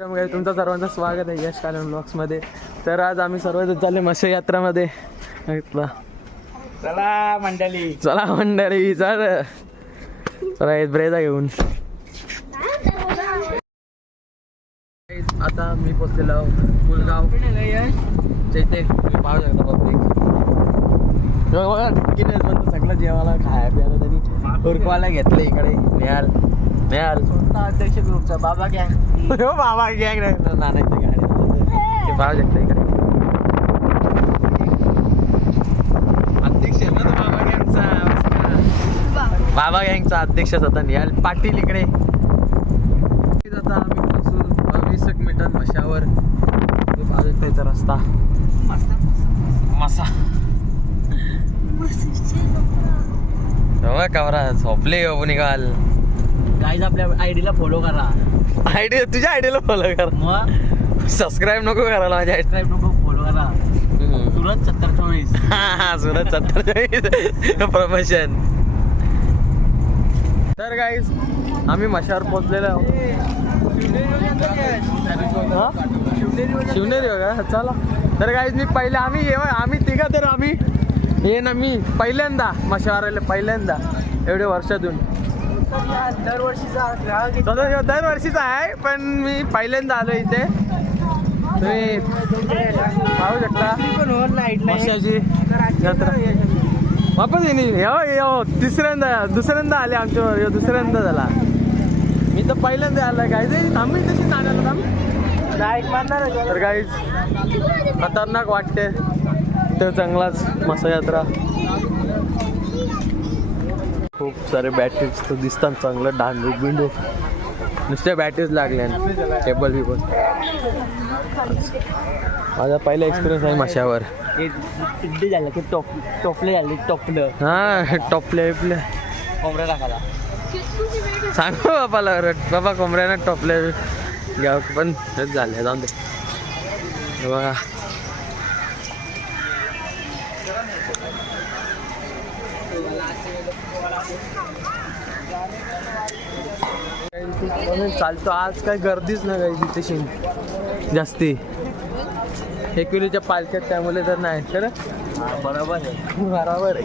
तुमचं सर्वांचं स्वागत आहे यश कालन ब्लॉग्समध्ये. तर आज आम्ही सर्वजण चालले मत्स्य यात्रामध्ये. चला मंडळी चला ब्रेजा घेऊन. आता मी पोचलेलो मुलगाव इथे तुम्ही पाहू शकता पब्लिक. सगळं जेवायला खाया प्यायला त्यांनी उरकवायला घेतलं इकडे. नेहाल अध्यक्ष ग्रुपचा बाबा गँग बाबा गँग नानाची गाडी पाहू शकता इकडे. अध्यक्ष ना तो बाबा गँगचा. बाबा गँगचा अध्यक्षच होता निहाल पाटील इकडे. आता आम्ही पोहोचू 20 मिनिटात मशावर. पाहू शकता इथं रस्ता मसा कवरा झोपले हो निघाल. गाईज आपल्या आयडीला फॉलो करा. आयडी तुझ्या आयडीला फॉलो कर. मग सबस्क्राईब नको करायला माझ्या सबस्क्राईब नको फॉलो करा. सुरत 7024 सुरत 7024 प्रमोशन. तर गाईज आम्ही मशावर पोचलेलो आहोत. शिवनेरी बघा चला. तर गाईज मी पहिले आम्ही तिघा तर आम्ही हे ना मी पहिल्यांदा मशावर पहिल्यांदा एवढ्या वर्षातून. दरवर्षीचा आहे पण मी पहिल्यांदा आलो इथे. तुम्ही पाहू शकता मशाची यात्रा. वापस येईल दुसऱ्यांदा आले आमच्या दुसऱ्यांदा झाला. मी तर पहिल्यांदा आला. काय थांबी तशी नाण्याला तर काहीच खतरनाक वाटते तर चांगलाच मसा यात्रा. खूप सारे बॅटरीज तर दिसतात चांगलं. डांडू बिंडू नुसत्या बॅटरीज लागल्या टेबल बिबल. माझा पहिला एक्सपिरियन्स आहे माशावर. झालं की टोपलं हा टोपले बिपले कोंबड्या टाकायला सांगू बापाला. बाबा कोंबड्यानं टोपले घ्या पण हेच झाले. जाऊन दे बघा. चालतो आज काय गर्दीच नाही काही तिथे जास्ती. एकविरीच्या पालख्यात त्यामुळे तर नाही तर बरोबर आहे.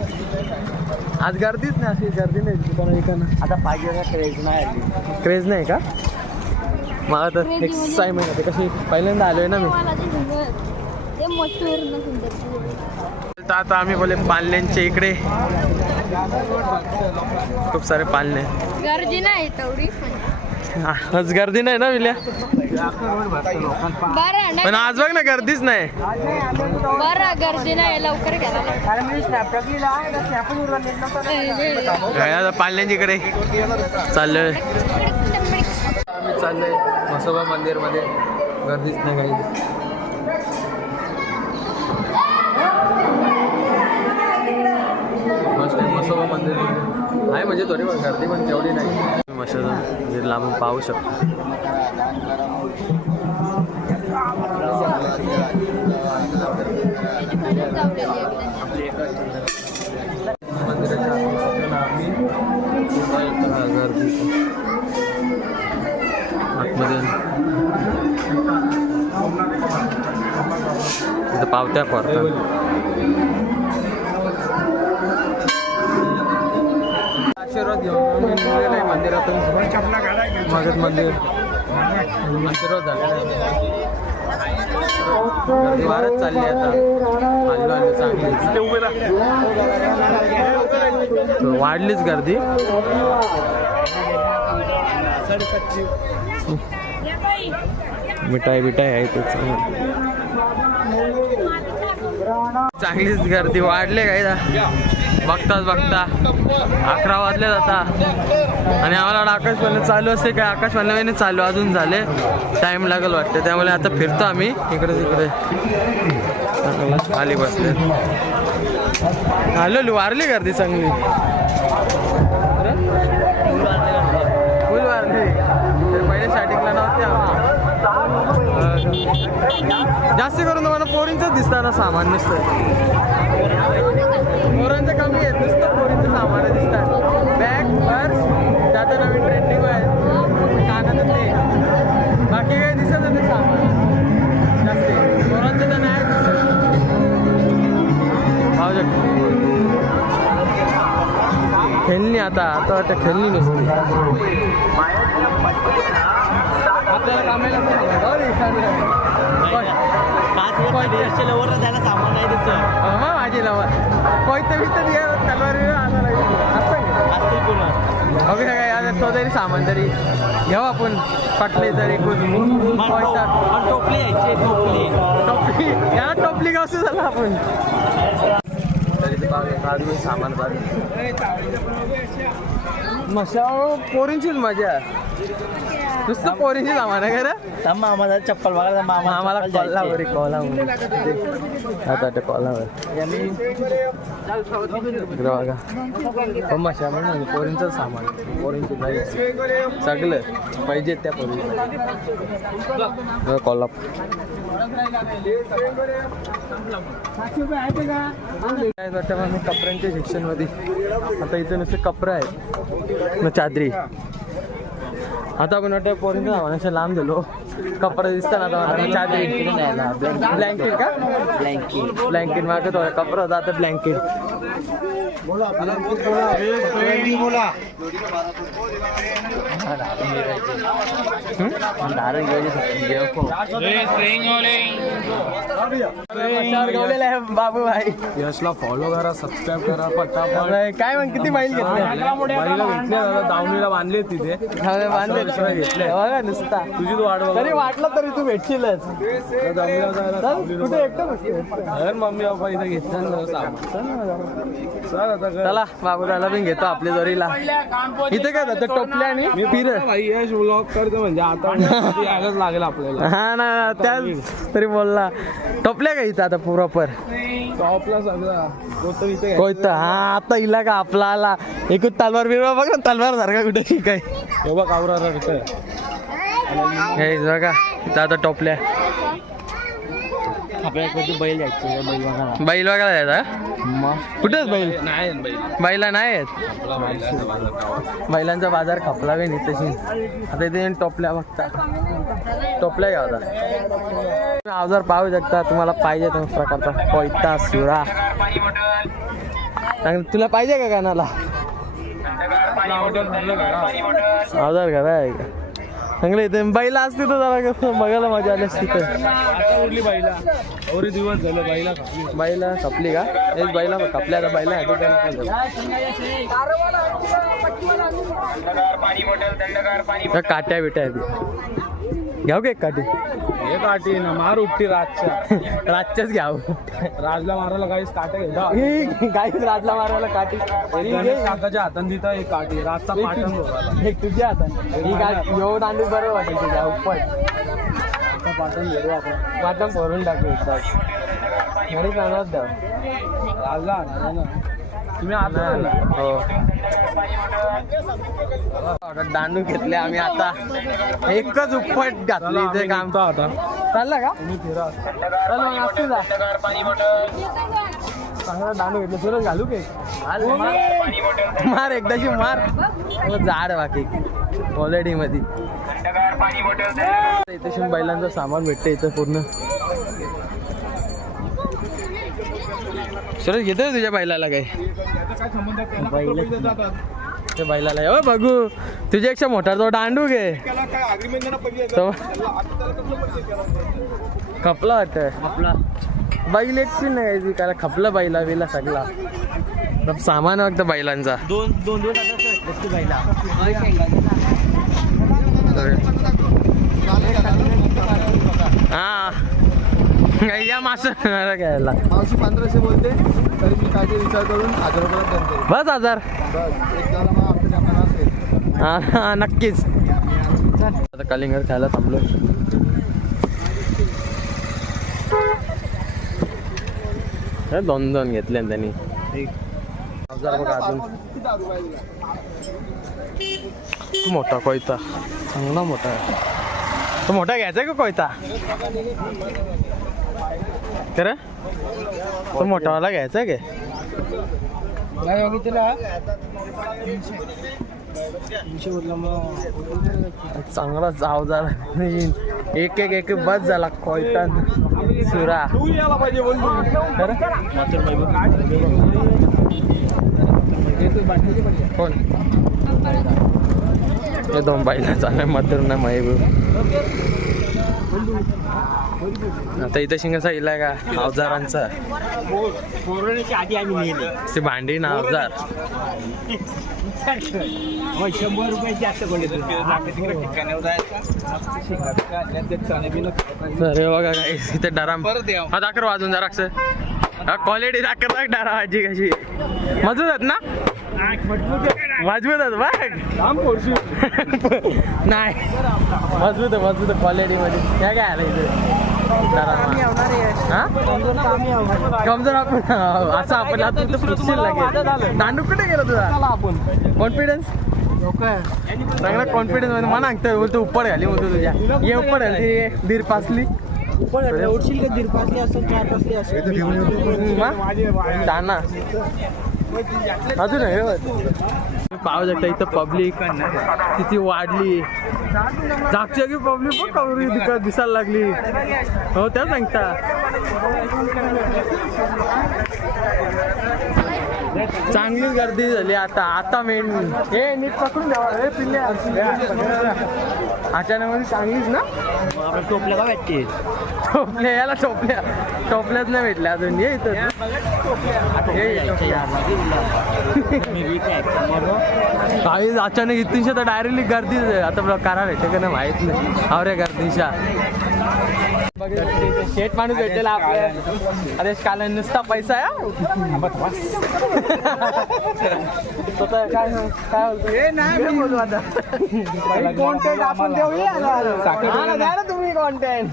आज गर्दीच नाही. अशी गर्दी नाही दुकाना. आता पाहिजे क्रेज नाही का. मला तर एक्साइटमेंट होते. कशी पहिल्यांदा आलोय ना मी. आता आम्ही बोले पालण्यांच्या इकडे खूप सारे पालणे. गर्दी नाही तेवढी आज गर्दी नाही ना विल्या. पण आज बघ ना गर्दीच नाही. बरं गर्दी नाही लवकर घ्या. पालण्यांच्या इकडे चाललोय आम्ही. चाललोय म्हसोबा मंदिर मध्ये. गर्दीच नाही काही. म्हसोबा मंदिर आहे म्हणजे थोडी गर्दी पण तेवढी नाही. म्हसोबा मंदिर लांबून पाहू शकतो. गर्दी आतमध्ये पावत्या पडतात. आशीर्वाद घेऊन निघालेलं मंदिरातून. माझंच मंदिर आशीर्वाद झालेला आहे. गर्दी वारच चालली आता. आलो चांगली वाढलीच गर्दी. मिठाई आहे ते चांगलीच गर्दी वाढले काय. बघता 11 वाजले जाता आणि आम्हाला आकाशवाणी चालू असते काय. आकाशवाणी चालू अजून झाले. टाइम लागेल वाटते त्यामुळे आता फिरतो आम्ही इकडे तिकडे. खाली बसले आलो. वारली गर्दी चांगली. फुल वारली. पहिले स्टार्टिंगला नव्हते. जास्त करून तुम्हाला पोरींचंच दिसतं ना सामान. नुसतं पोरांचं कमी आहेत. नुसतं पोरींचं सामान दिसतात. बॅग पर्स त्यात नवीन ट्रेंडिंग आहे. कानातच नाही. बाकी काही दिसत आता वाटतं खेळली नसती आपल्याला कामाला त्याला सामान नाही त्याचं माझी लावा कोयतं बितं तलवार बघू काय आता तो तरी सामान तरी घेऊ आपण पटले तरी टोपली यायची टोपली याला टोपली गावचं झालं आपण तरी सामान मशा पोरींचीच मजा नुसतं पोरींची सामान आहे खरं मामाला चप्पल बघा आम्हाला कॉलावर आता कॉलावर बघा मशा म्हणजे पोरींचं सामान पोरींची नाही सगळं पाहिजे त्या पोरी कोल्हापूर काय वाटतं मग कपड्यांच्या सेक्शनमध्ये आता इथे नुसते कपडे आहेत मग चादरी आता आपण वाटतं पोरींचं सामान असं लांब दिलो कपडे दिसतात आता चादरी ब्लँकेट का ब्लँकेट मागत होता कपडा होता आता ब्लँकेट बाबू भाई यशला फॉलो करा सबस्क्राईब करा पटापट काय मग किती माईल घेतले बाईला घेतले दावणीला बांधले तिथे बांधले बघा नुसता तुझी तू वाट तरी वाटलं तरी तू भेटशीलच कुठे एकटं मम्मी पप्पा इथे घेतलं चला बाबू त्याला पण घेतो आपल्या जोरीला इथे काय जातं टोपल्या आणि फिर भाई यश व्लॉग करतो म्हणजे आता यायलाच लागेल आपल्याला हा ना त्याच तरी बोलला टोपल्या का इथं आता प्रॉपर टॉपला सगळा कोयता हा आता इला का आपला आला एक तलवार बिरवा बघ ना तलवार सारखा कुठे काय बघ आवरा रडतंय बघा इथं आता टोपल्या आपल्याकडे बैल जायचे बैल बघा बैल बघायला जायचा कुठेच बैल नाही बैला नाही आहेत बैलांचा बाजार खपला बी नाही तशी आता इथे टोपल्या बघता टोपल्या घ्या होता अवजार पाहू शकता तुम्हाला पाहिजे तुम्ही प्रकारचा कोयता सुरा तुला पाहिजे का कानाला अवजार घरा आहे का चांगलं इथे बैला असते तर जरा कसं बघायला मजा आली असती तर आता उरली बाईला एवढे दिवस झालं बाईला बैला खपली का एक बैला खपल्या आता बैला काट्या बिट्या आहेत घ्याव का एक काठी हे काठी ना मार उठती रातच्याच घ्याव राजला मारायला काहीच काट्या घेता काहीच रातला मारायला काठी काकाच्या हातात दिता एक काठी रातचा पाठण एक तुझ्या हातात ही गाठी येऊन आणली बरं वाटेल तुझ्या उपर पाठण घेऊ आपण पाठण भरून टाकू एकदा घरी कानात द्या राजला ना तुम्ही आता हो दांडू घेतले आम्ही आता एकच उपट घातली इथे काम आता चालला का तुम्ही फिरा चल मग असते जा चांगला दांडू घेतलं सुरज घालू के मार एकदाची मार झाड बाकी क्वालिटी मध्ये इथे बैलांचं सामान भेटतं इथं पूर्ण सुरज घेतोय तुझ्या बैलाला काय ते बैलाला हो बघू तुझ्यापेक्षा मोठा तो दांडू घे खपला वाटत आपला बैल एकटी नाही त्याला खपलं बैला बिला सगळा सामान वाटतं बैलांचा दोन दिवस बैला हा या मास घ्यायला 1500 बोलते तरी मी काय विचार करून 1000 रुपयाला करते बस 1000 हा नक्कीच आता कलिंगड खायला थांबलो दोन घेतले त्यांनी 1000 बघा अजून मोठा कोयता चांगला मोठा आहे तो मोठा घ्यायचा का कोयता खरं तो मोठावाला घ्यायचा का चांगला अवजार एक बस झाला कोयता सुरा कोण हे दोन बाईला चालू मधून ना माही आता इथं शिंगाचा इलाय का अवजारांचा कोरोनाच्या आधी आम्ही नेले ते भांडी ना अवजार 100 रुपये जास्त बोलले अरे बघा काय इथे डराम हा दाखर वाजून जरा क्वालिटी दाखर दाख डरा आजी कशी मजबूत आहेत ना मजबूत आहेत बघ नाही मजबूत आहे क्वालिटी मध्ये काय काय आलं इथे कमजोर आपण असं आपण आता फुटशील लागेल दांडू कुठे गेलो तुझा कॉन्फिडन्स चांगला कॉन्फिडन्स मध्ये मला सांगतोय बोलतो उपर घाली म्हणतो तुझ्या ये उपर घाली दीर पासली उठशील का दीड पाचली असेल 4 पाचली असेल दाना अजून आहे पाहू शकता इथं पब्लिक किती वाढली जागची पब्लिक पण कवरी दिसायला लागली हो त्या सांगता चांगली गर्दी झाली आता मेन हे नीट पकडून द्यावा हे पिल्ले अचानक मध्ये चांगलीच ना टोपल्या का भेटते टोपल्या याला टोपल्याच नाही भेटल्या अजून ये इथं काही अचानक इतकीशा तर डायरेक्टली गर्दी आता करा भेटते का नाही माहित नाही अरे गर्दीशा शेट माणूस भेटेल आपल्या अरे काल नुसता पैसा आहे काय नाही बोलू आता कॉन्टेंट आपण देऊया द्या ना तुम्ही कॉन्टेंट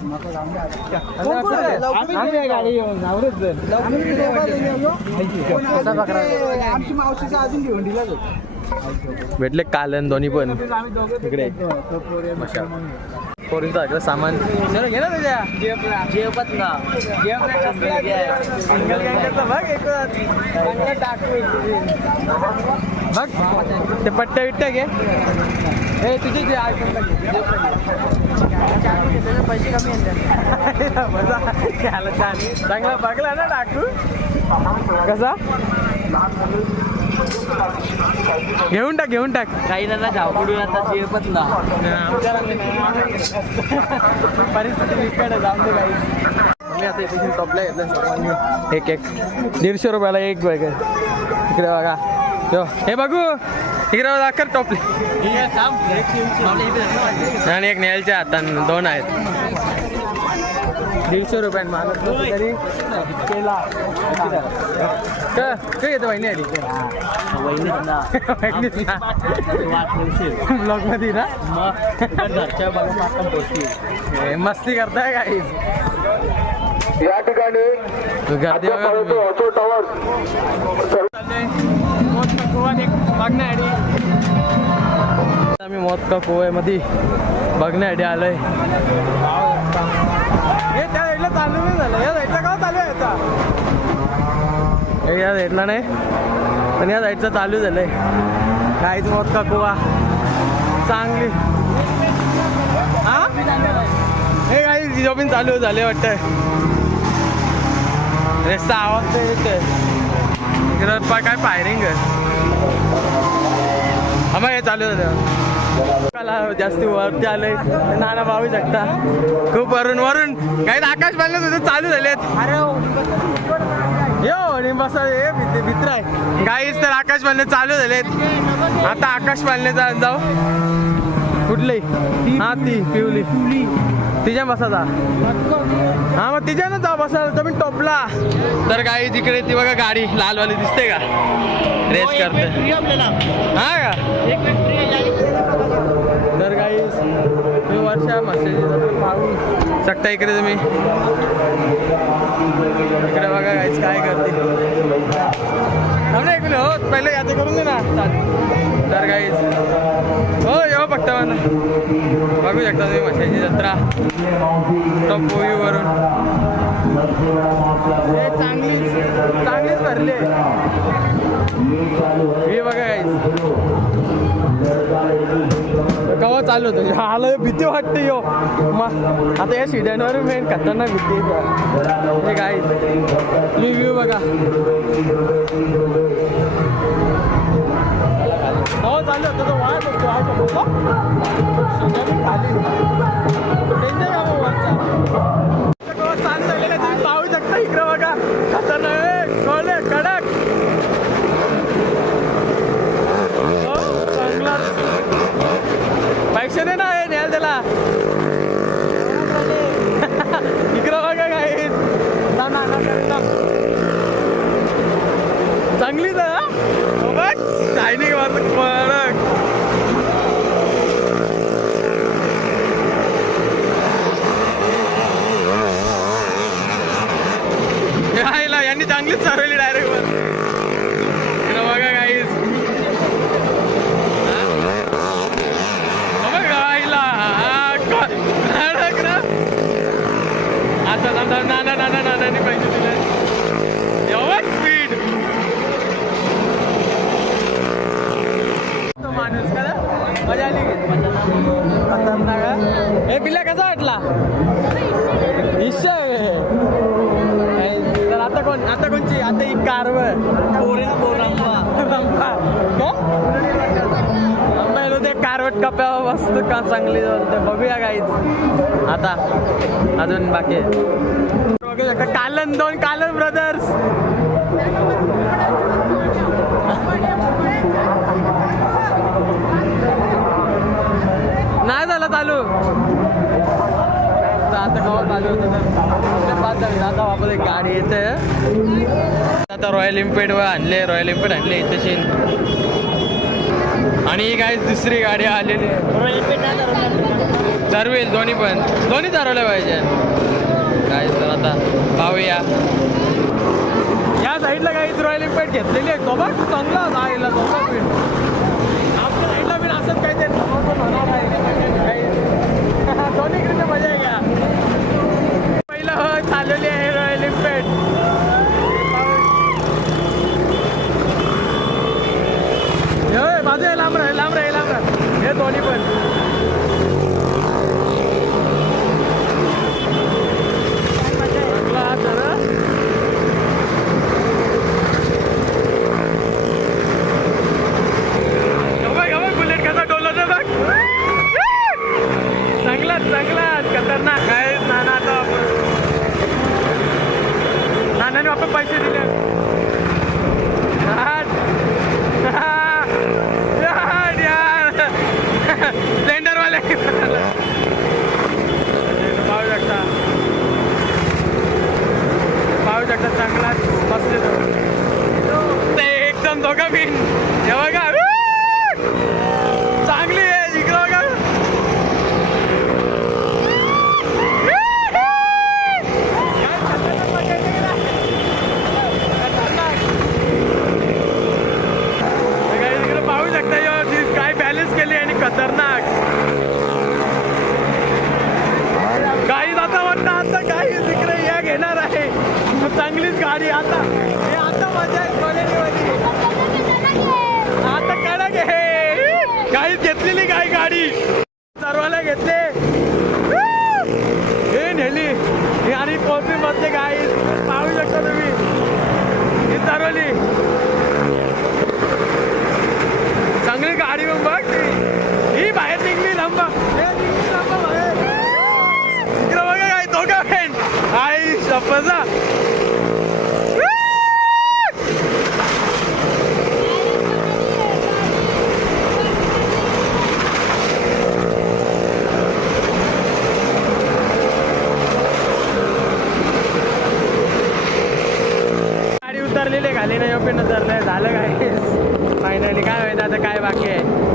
आमची मावशीचा अजून घेऊन दिला भेटले कालन दोन्ही पण इकडे पोरींचा इकडे सामान घे ना तुझ्या जेवत ना सिंगल गँगरचा बघ एक बघ ते पट्ट्या बिट्ट्या घे हे तुझे जे पैसे कमी चांगला बघला ना टाकू कसा घेऊन टाक काही ना धावपडून आता जेवत ना परिस्थिती विकट जाऊन दे काही मी आता इथे टॉपला घेतलं एक 150 रुपयाला एक बॅग इकडे बघा हे बघू इकडे दाखर टॉपले आणि एक नेलच्या हातान 2 आहेत 150 रुपयान मागत तरी केला काय येतं वहिनी आली ब्लॉग मध्ये ना घरच्या बघा मस्ती करताय काही या ठिकाणी गर्दी आम्ही मोदका कुव्यामध्ये बघण्यासाठी आलोय हे त्या साईडला चालू नाही झालं या साईडला का चालू आहे हे या साईडला नाही पण या साईडचं चालू झालंय काहीच मोदका कुवा चांगली हा हे काही जिजो पण चालू झाले वाटतंय रेस्ता आवाज तर येतोय इकडं काय फायरिंग आम्हाला हे चालू झालं जास्ती वरती आलंय नाना भाऊ शकता खूप वरून काही आकाश पालने सुद्धा चालू झालेत यो निंबासा हे मित्र आहे काहीच तर आकाश पालने चालू झालेत आता आकाश पालने जाऊ कुठली हा ती पिवली तिच्या बसाचा हा मग तिच्यानं जा बसा तुम्ही टोपला तर काही तिकडे ती बघा गाडी लालवाली दिसते का रेस करते हा का तर काही वर्षा मस्त पाहू शकता इकडे तुम्ही इकडे बघा काहीच काय करते ऐकलं हो पहिले याचं करून दे ना तर काहीच हो येऊ बघता मला बघू शकता तुम्ही मशाची जत्रा टॉप वरून चांगलीच भरले हे बघा काहीच कवा चालू होतं आलं भीती वाटते यो मग आता या शिड्यांवर मेन खतरनाक भीती हे काय तुम्ही व्ह्यू बघा हो चालू होतं तो वाढ होतो हा समोरचा खाली डेंजर आहे वरचा चालू झालेला तुम्ही पाहू शकता इकडं बघा खतरनाक कोले कडक हो चांगला पैसे दे ना हे न्याल त्याला इकडं बघा काय चांगलीच आहे बघ शायनिंग कडक यांनी चांगलीच चालवली डायरेक्ट वर बघा काहीच गाईला आता नाना पैसे दिले एवढं स्पीड तो माणूस का मजा आली खतरनाक हे पिल्या कसा वाटला तर आता कोणची आता ही कारवर ते कारवट कप्यावर मस्त का चांगली बोलते बघूया काहीच आता अजून बाकी बघू शकता कालन दोन कालन ब्रदर्स नाही झालं चालू आता कवा चालू होतं आता वापस एक गाडी येते आता रॉयल एनफिल्ड आणले इथे आणि ही काय दुसरी गाडी आलेली ठरवेल दोन्ही ठरवलं पाहिजे काय तर आता पाहूया या साईडला काही रॉयल एनफिल्ड घेतलेली आहे तो बघ चांगला साईडला आपल्या साईडला पण असंच काही ते दोन्ही कडे मजा आहे का पहिलं चाललेली आहे रॉयल एनफिल्ड माझं लांब राह हे दोन्ही पण बुलेट कसा डोलत बघ चांगलाच खतरनाक काय नानाने आपण पैसे दिले स्प्लेंडरवाले पाहू शकता चांगला बसले ते एकदम दोघं बिन हे बघा चांगली आहे इकडं बघा इकडे पाहू शकता काय बॅलन्स केली आणि खतरनाक गाडी आता वाटतं आता काही इकडे या घेणार आहे चांगलीच गाडी आता हे आता मजा आहे क्वालिटीमध्ये आता कडक आहे काही घेतलेली काय गाडी सर्वाला घेतले हे नेली ही आणि कोपी मध्ये गाडी पाहू शकता तुम्ही ही सर्वली चांगली गाडी मग बघ ही बाहेर निघली लंबा बाहेर इकडं बघा काय दोघं फ्रेंड आई शपथ गाडी उतरलेली घाली नाही पण उतरलंय झालं काय फायनली काय माहिती आता काय बाकी आहे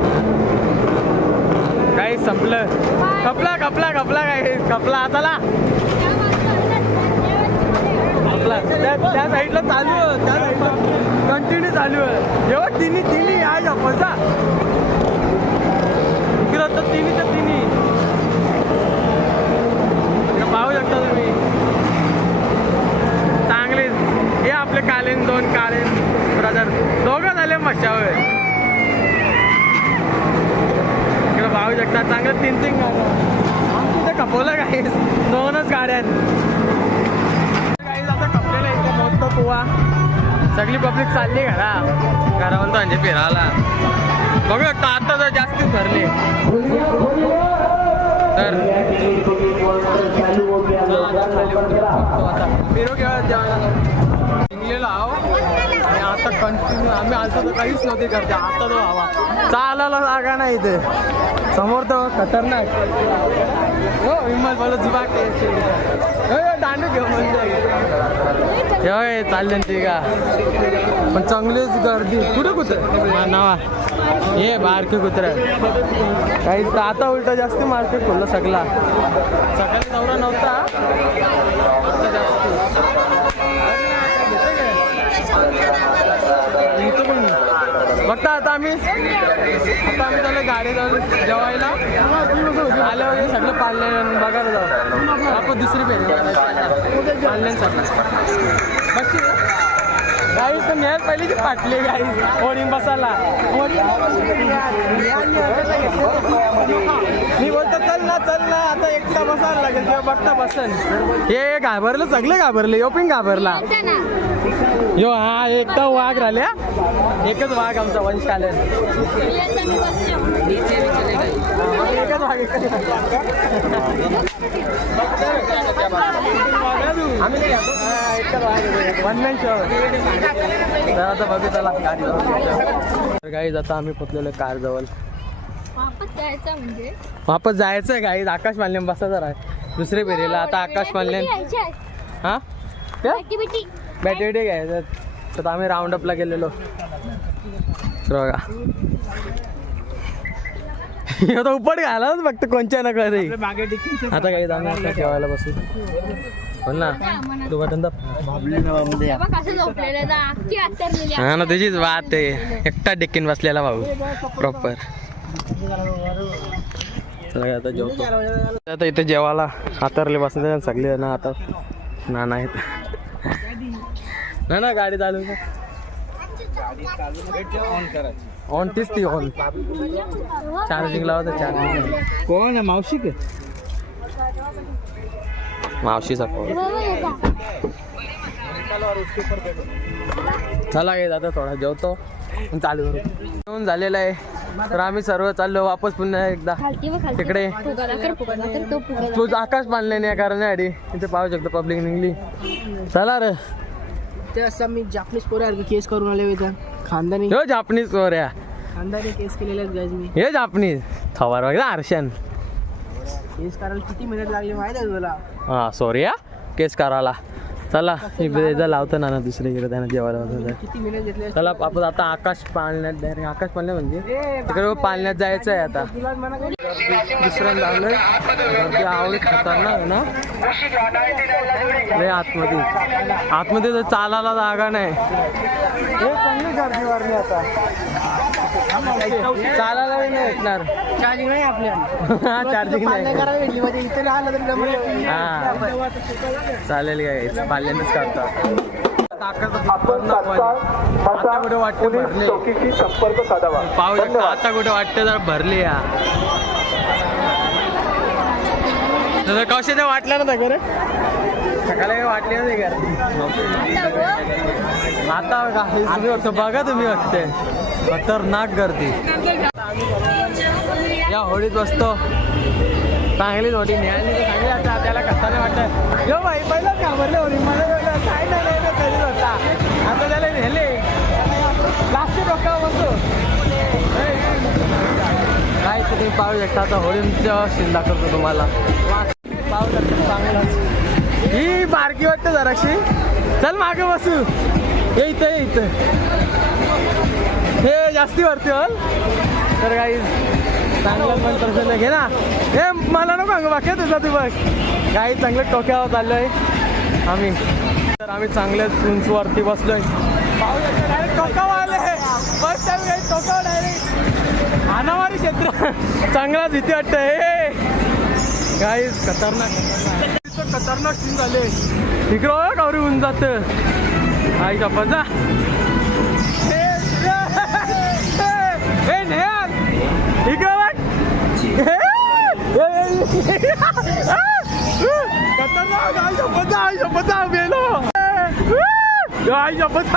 काही संपलं कपला काय कपला आताला त्या साईडला चालू आहे त्या साईडला कंटिन्यू चालू आहे जेव्हा तिन्ही आहे पैसा इकडं तर तिन्ही पाहू शकता तुम्ही चांगले हे आपले दोन कालीन ब्रदर दोघं झाले मशावर इकडं पाहू शकता चांगलं तीन गाड्या आमचं ते खपवलं काही दोनच गाड्या काही आता खपलेलं इथे मोठं कुवा सगळी पब्लिक चालली घरा म्हणतो म्हणजे फिरायला बघू शकता आता तर जास्तीच भरले तर निघलेलो आहो आणि आता कंटिन्यू आम्ही आलतो तर काहीच नव्हते करते आता तो हवा चालायला जागा नाही इथे समोर तर खतरनाक हो विमल बोलत जुबा दांडू घेऊन म्हणजे चालले ते का पण चांगलीच गर्दी कुठे कुत्र नावा ये बारके कुत्रा काही आता उलटा जास्त मार्केट खोललं सगळा सकाळी नवरा नव्हता आता जास्त बघता आता आम्ही त्याला गाडी जाऊन जेवायला आल्यावर सगळं पाळणे बघायला जाऊ आपण दुसरी फेरी पाळण्यांसाठी बस गाई तर न्याय पहिली की पाटली गाई होडी बसायला मी बोलतो चल ना आता एकटा बसायला लागेल तेव्हा बघता बसन हे घाबरलं सगळे घाबरले यो पण घाबरला यो हा एकटा वाघ राहिल्या एकच वाघ आमचा वंश आले एकच वाघ वन मॅन शो आता बघू चला गाडी गाईज आता आम्ही पोचलेलो कार जवळ वापस जायचंय गाईज आकाश मालनेम बसा जरा दुसरे फेरीला आता आकाश मालनेम हा बॅटरी घ्यायचं तर आम्ही राऊंड अपला गेलेलो बघा आता उपट घालाच फक्त कोणच्या ना कळे आता काही आम्ही ठेवायला बसू बोल ना तू बटन हा ना त्याचीच वाट आहे एकटा डेक्कीन बसलेला भाऊ प्रॉपर आता जेवतो आता इथे जेवायला हातरले बसले सगळे ना आता नाना आहेत ना गाडी चालू ऑन तीच ती ऑन चार्जिंग लावा चार्जिंग कोण आहे मावशी के मावशीचा फोन चला गे आता थोडा जेवतो चालू जेवण झालेलं आहे तर आम्ही सर्व चाललो वापस पुन्हा एकदा तिकडे तू आकाश बांधले नाही करण्यासाठी इथे पाहू शकतो पब्लिक निघली चला रे ते असं मी जापनीज पोऱ्यासारखी केस करून आले होते खानदानी हो जापनीज पोऱ्या खानदानी केस केलेले गाईज मी हे जापनीज थवार वगैरे आरशन केस करायला किती मेहनत लागली माहिती आहे तुला हा सॉरी केस करायला चला इकडे लावतो ना दुसरीकडे त्यांना जेवायला किती मेहनत घेतली चला आपण आता आकाश पाळण्यात डायरेक्ट आकाश पाळण्या म्हणजे तिकडे पाळण्यात जायचं आहे आता दुसऱ्यांदा आलोय गर्दी आवडीत खतरनाक आहे ना रे आतमध्ये तर चालायला जागा नाही हे चांगली गर्दी वाढली आता चालायला नाही भेटणार चार्जिंग नाही आपल्या हा चार्जिंग नाही करायला भेटली म्हणजे इथे राहिलं तरी हा चालेल काय पाल्यानेच करतो आता कुठे वाटतं भरले संपर्क साधावा पाहू शकता आता कुठे वाटतं जर भरले या कशाचं वाटलं ना बरं सकाळी काही वाटले ना गर्दी आता तुम्ही बघतो बघा तुम्ही बघते खतरनाक गर्दी या होडीत बसतो चांगलीच होती न्यायाने सांगली आता त्याला कसाने वाटतं यो भाई पहिलाच घाबरले होती मला काय नाही कधीच होता आता त्याला नेले प्लास्टिक डोक्यावर बसतो काय तुम्ही पाहू शकता आता होळींच्या सीन दाखवतो तुम्हाला पाहू शकता चांगलाच ही बारकी वाटतं जराशी चल मागे बसू हे इथं हे जास्ती वरती होल तर काही चांगलं पण प्रसन्न घे ना हे मला नको सांगू बाकी तुझा तू बघ काही चांगलं टोक्यावर चाललोय आम्ही तर आम्ही चांगल्याच उंचवरती बसलोय पाहू शकतो डायरेक्ट टोकावर आले फर्स्ट टाइम काही टोकावर डायरेक्ट हानामारी क्षेत्र चांगला भीती वाटतं हे काही खतरनाक सीन झाले इकडं गौरी होऊन जात आई का बजा इकडं खतरनाक आई शपथ गेलो आई शपथ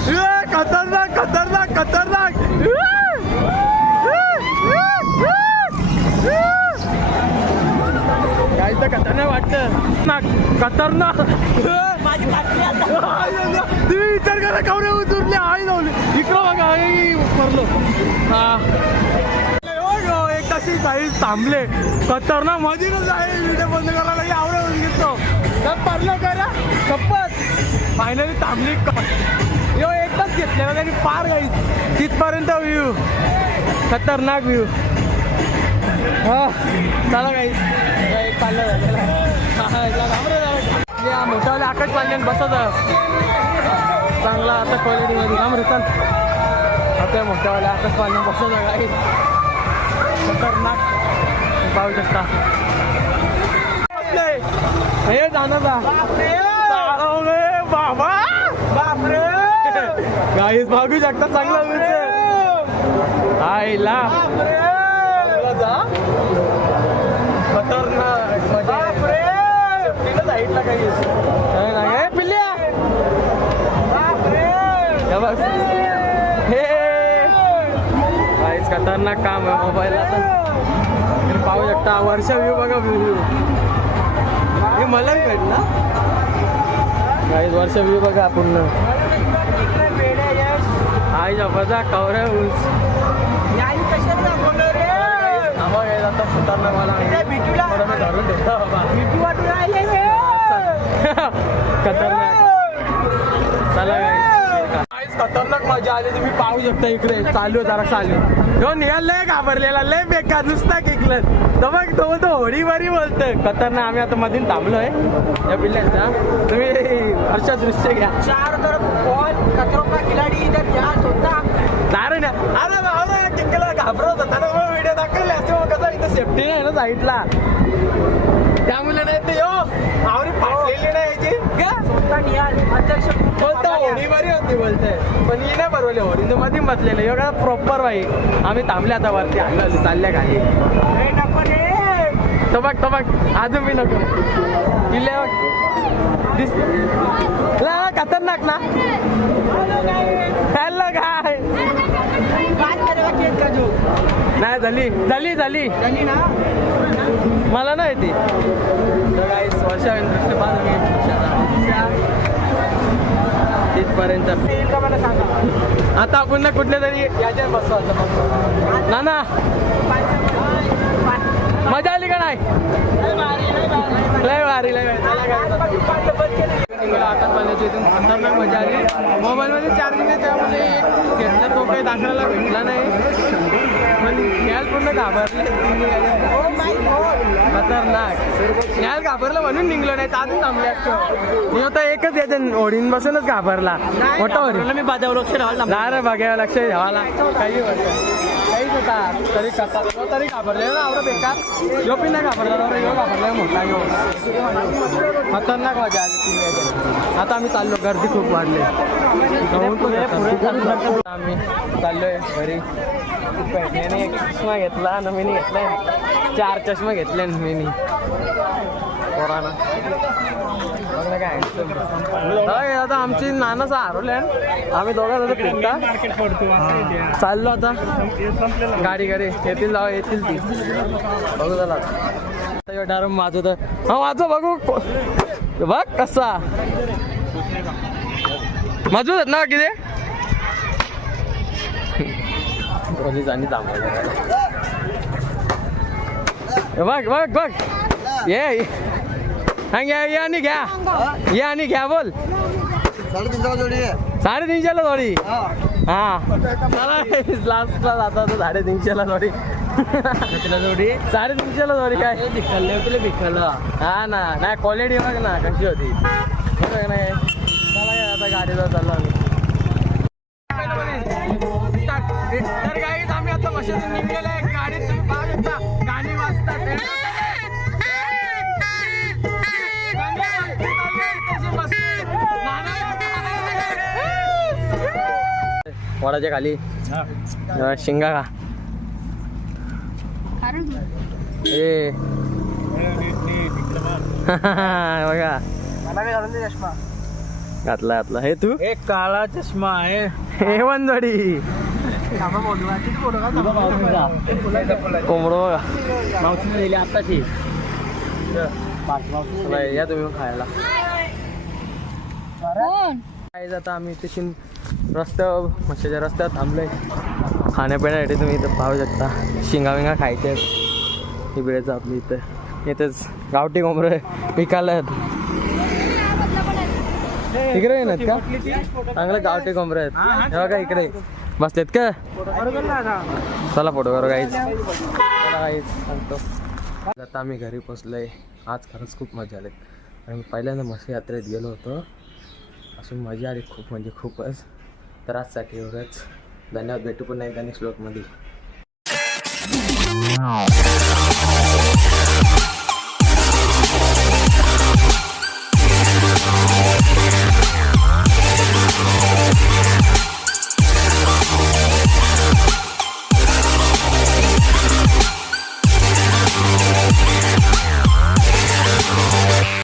खतरनाक खतरनाक खतरनाक काय तर खतरनाक वाटतं खतरनाक तुम्ही विचार करा कावडे उतरले आई जाऊन इकडं बघा आई पडलो हा एक ताशी साईज थांबले खतरनाक मधीनच आहे व्हिडिओ बंद करायला आवडे घेतो तर पडलं करा शपथ फायनली थांबली यो एकदाच घेतलेला त्यांनी पार गाईस तिथपर्यंत व्ह्यू खतरनाक व्ह्यू हा चला गाईस एक चाललं झालेला मोठावाले आकाश पाण्यात बसत चांगला आता क्वालिटीमध्ये काम रे चल आता मोठ्यावाल्या आकाश पाण्यात बसत गाईस खतरनाक पाहू शकता हे जाणार बाबा बापरे गाईस भागू शकता चांगला व्ह्यू आईला खतरनाक बापरे साईडला काही पिल्ल्या बापरे हे गाईस खतरनाक काम आहे मोबाईलला तर पाहू शकता वर्ष व्ह्यू बघा व्ह्यू हे मला भेटला गाईस वर्ष व्ह्यू बघा पूर्ण आईच्या बजा कवऱ्या ऊस आता खतरनाक मला धरून देतो खतरनाक चला गाईस खतरनाक मजा आली तुम्ही पाहू शकता इकडे चालू जरा चालू तो निघाल लय घाबरलेला लय बेकार नुसता केकलं तर मग तो बोलतो होडी बरी बोलतोय खतरनाक आम्ही आता मधून थांबलोय या पिल्ल्यांचा तुम्ही हर्षा दृश्य घ्या 4 तरफ बॉल खतरों का खिलाडी इधर क्या सोचता अरे बाबा केकला घाबरत होता ना मग व्हिडिओ दाखवले असते मग कसं इथं सेफ्टी नाही ना साईडला त्यामुळे नाही ते आवडी फाटलेली नाही यायची बोलता होडी बरी होती बोलते पण ही नाही बरवली होडी मध्ये बसलेलं एवढा प्रॉपर बाई आम्ही थांबले आता वरती आलो चालल्या खाली तो बघ अजून मी नको किल्ले खतरनाक ना काय नाही झाली ना मला नाही ती वर्षा तिथपर्यंत आता आपण ना कुठल्या तरी याच्यात बसतो ना मजा आली का नाही लय भारी खतरनाक मजा आली मोबाईलमध्ये चार्जिंग आहे त्यामुळे घेतला तो काही दाखवायला भेटला नाही पण घ्याल पूर्ण घाबरले खतरनाक घ्याल घाबरलं म्हणून निघलो नाही तर अजून थांबले असतो मी होता एकच याच्या होडीन बसूनच घाबरला मोठा होडी मी बाजावर लक्ष ठेवायला रे बघायला लक्ष ठेवायला काहीच होता तरी घाबरले ना आवडं बेकार यो पण नाही घाबरला यो घाबरला मोठा यो खतरनाक मजा आली आता आम्ही चाललो गर्दी खूप वाढली आम्ही चाललोय घरी याने एक चष्मा घेतला नवीन घेतलाय 4 चष्मा घेतले नवीन पोरानं बघ काय आता आमची नानाचा हरवले आम्ही दोघं फिरता चाललो आता गाडी येतील ती बघू चला डायरेक्ट माझं तर हा माझं बघू बघ कसा मजबूत आहेत ना किती पोलीस आणि बघ ये आणि घ्या बोल 350 जोडी आहे 350 जोडी हा लास्टला जाता 350 जोडी जोडी 350 जोडी काय भिकलं हा ना नाही क्वालिटी बघ ना कशी होती नाही आता गाडीवर चाललो तर गाईत आम्ही आता मशीन निघलेलं आहे गाडीत तुम्ही पाहू शकता गाणी वाजतात वडाच्या खाली शिंगा का ए बघा मला काय घालून दे चष्मा घातला हे तू एक काळा चष्मा आहे हे वंजडी कोंबडो बघा मावशीने दिली आत्ताची बाई, या तुम्ही खायला कोण काय आता आम्ही इथे रस्त्यावर मच्छीच्या रस्त्यावर थांबलोय खाण्यापिण्यासाठी. तुम्ही इथं पाहू शकता शिंगा विंगा खायचे इकडेच आपली इथेच गावठी कोंबडे विकायला आहेत. इकडे येणार का चांगले गावठी कोंबडे आहेत हे बघा इकडे बसलेत का. चला फोटो करू काहीच सांगतो. आता आम्ही घरी पोचलोय. आज खरंच खूप मजा आली आणि मी पहिल्यांदा मस्त यात्रेत गेलो होतो. असून मजा आली खूप म्हणजे खूपच. तर आजसाठी एवढंच. धन्यवाद. भेटू पुन्हा एकदा नेक्स्ट ब्लॉगमध्ये.